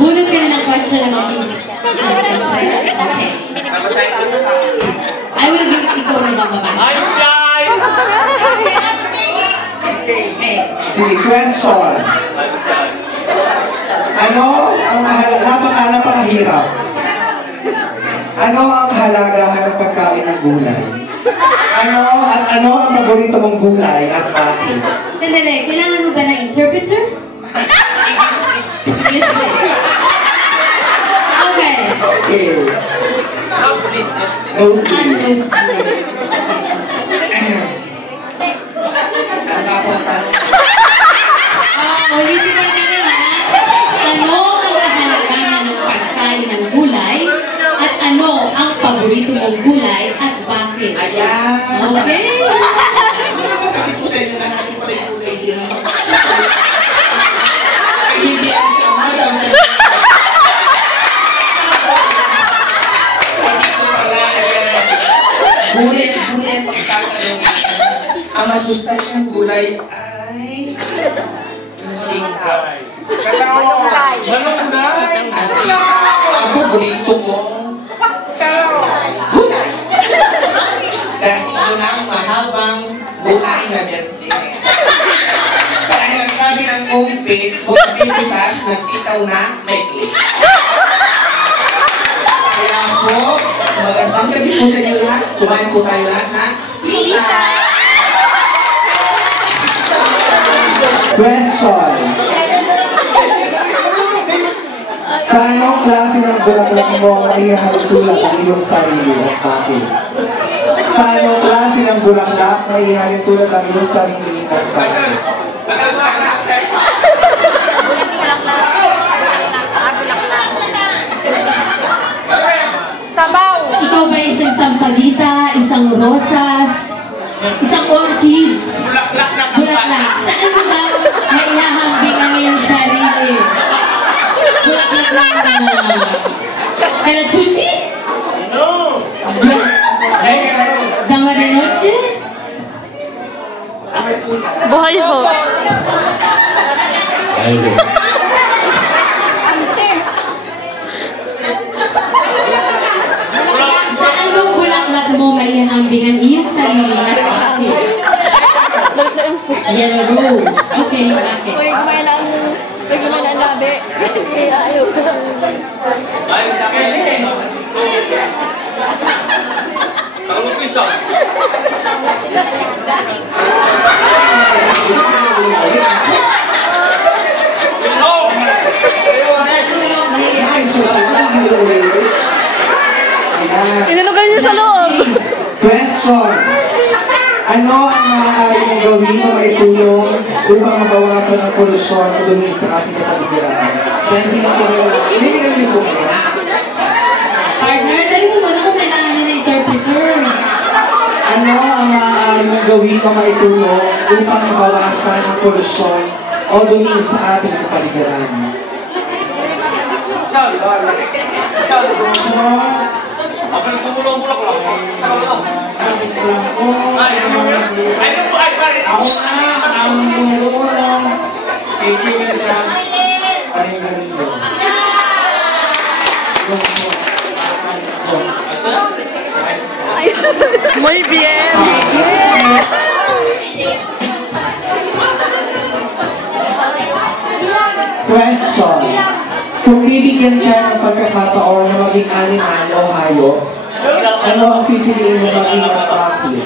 Bunot ka na ng question ng Miss Justin. Okay. I will read ikaw na magbabasa. I'm shy! Okay. Sige, question. Ano ang napakahirap? Ano ang halagahan ng pagkain ng gulay? Ano ang paborito mong gulay at bakit? Sandali, kailangan mo ba ng interpreter? English, please. Okay. Okay. No split. No split. No split. Ulitin natin naman. Ano ang kahalagahan ng pagkain ng gulay? At ano ang paborito mong gulay at bakit? Ayan! Okay? Sabi po sa inyo na natin pala yung gulay din. Ay, hindi ang madam. Hindi ko pala. Gulay ang pagkakaroon. Ang masustansyang gulay ay singkaw. Ang singkaw ang paborito kong gulay. Dahil yun ang mahabang gulay na berde. Dahil ang sabi ng umpit, kung pipitas ng sitaw na maikli. Kaya po, magandang gabi po sa inyo lahat. Kumain po tayo lahat na sitaw. Question. Sa anong klase ng bulaklak mo ang ihahalintulad ang iyong sarili at bakit? Sa anong klase ng bulaklak na ihahalintulad ang iyong sarili at bakit? Sabaw! Ikaw ba isang sampagita, isang rosas, isang orchids? Bulaklak. Saan mo ba maihahambing ang iyong sarili? Bulaklak lang na. Kaya chuchi? No! Dama de noche? Buhay ho! Saan mong bulaklak mo maihahambing ang iyong sarili at bakit? Yellow rose. Okay, bakit? Uy, kumain na ang labi. Ayaw ko lang. Ay, sa akin. Ang umpisa. Inano kayo sa loob? Question. Ano ang maaari mong gawin na maitulong upang mabawasan ang polusyon at dumi sa ating kapaligiran? Dahil binigyan niyo po kayo. Partner, dali mo muna kung kailangan na interpreter. Ano ang maaari mong gawin na maitulong upang mabawasan ang polusyon o dumi sa ating kapaligiran? Ako nagtumulong-mulak lang. Ay, ano po ay parin ako? Ang tumulong ikikin sa panigarilyo. Muy bien! Question. Kung bibigyan ka ng pagkakataon na maging animal o hayop, ano ang pipiliin mo maging at bakit?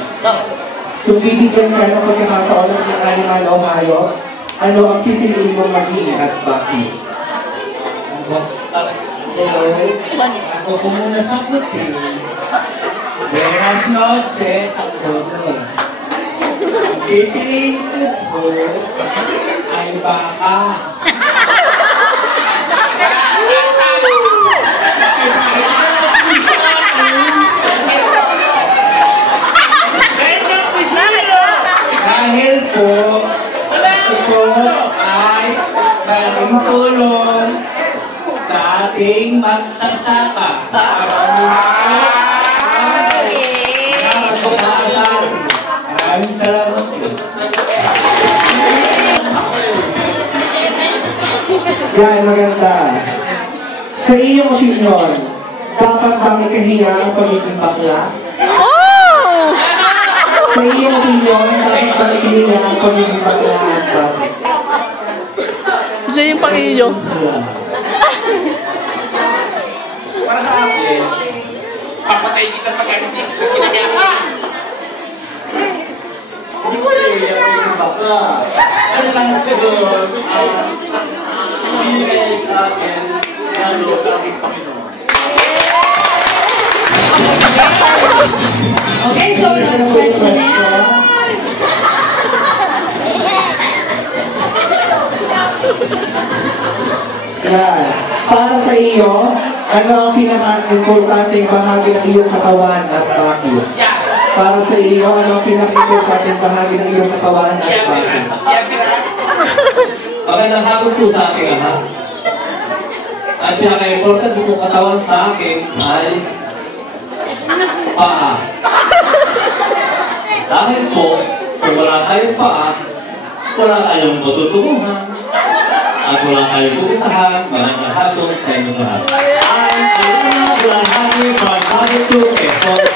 Kung bibigyan ka ng pagkakataon na maging animal o hayop, ano ang pipiliin mo maging at bakit? Ako po muna sa puti. Buenas noches, ang doon. Ang pipiliin ko ay baka. Dahil po, ito ay malaking tulong sa ating magsasaka. Maraming salamat po. Yan, maganda. Sa iyong opinion, dapat bang ikahiya ang pagiging bakla? Oh! Sa iyong opinion, dapat bang ikahiya ang pagiging bakla at bakit? Diyan yung pang-iyo. Para sa akin, papatay kita pag hindi kinaya ka. Hindi ko ikahiya ang pagiging bakla. Ano lang siguro, hindi kaya sa akin, lalo ang aking Panginoon. Okay, so last question na yan. Yan. Para sa iyo, ano ang pinaka-importanteng bahagi ng iyong katawan at bakit? Para sa iyo, ano ang pinaka-importanteng bahagi ng iyong katawan at bakit? Okay, nakakot po sa akin lahat. Ang pinaka-important po katawan sa akin ay paa. Dahil po, kung wala tayong paa, wala tayong matutunguhan, at wala tayong pupitahan, magandang hapon sa inyong lahat. I'm Alina Bulahani from Habit 2